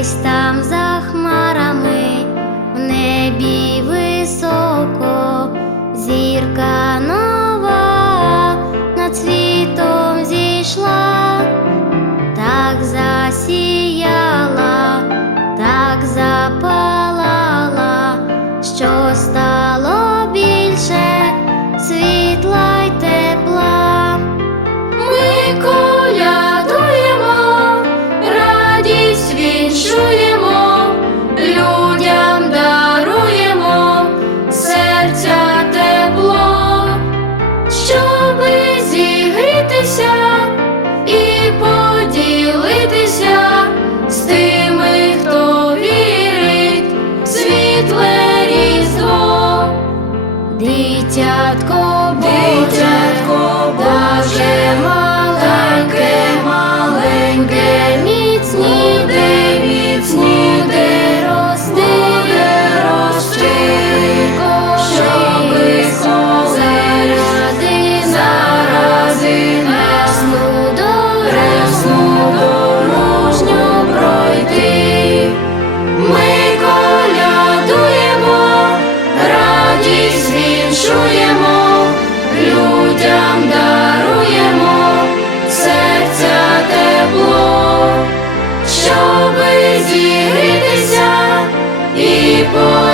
десь там дитятко. boy.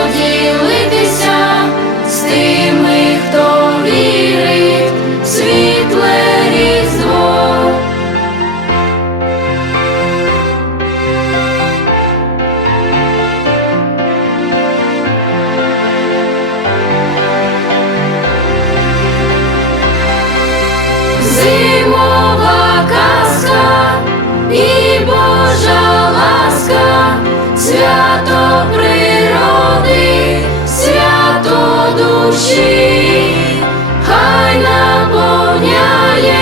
душі, хай наповняє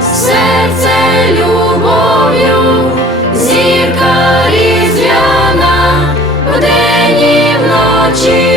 серце любов'ю, зірка різдвяна в день і вночі.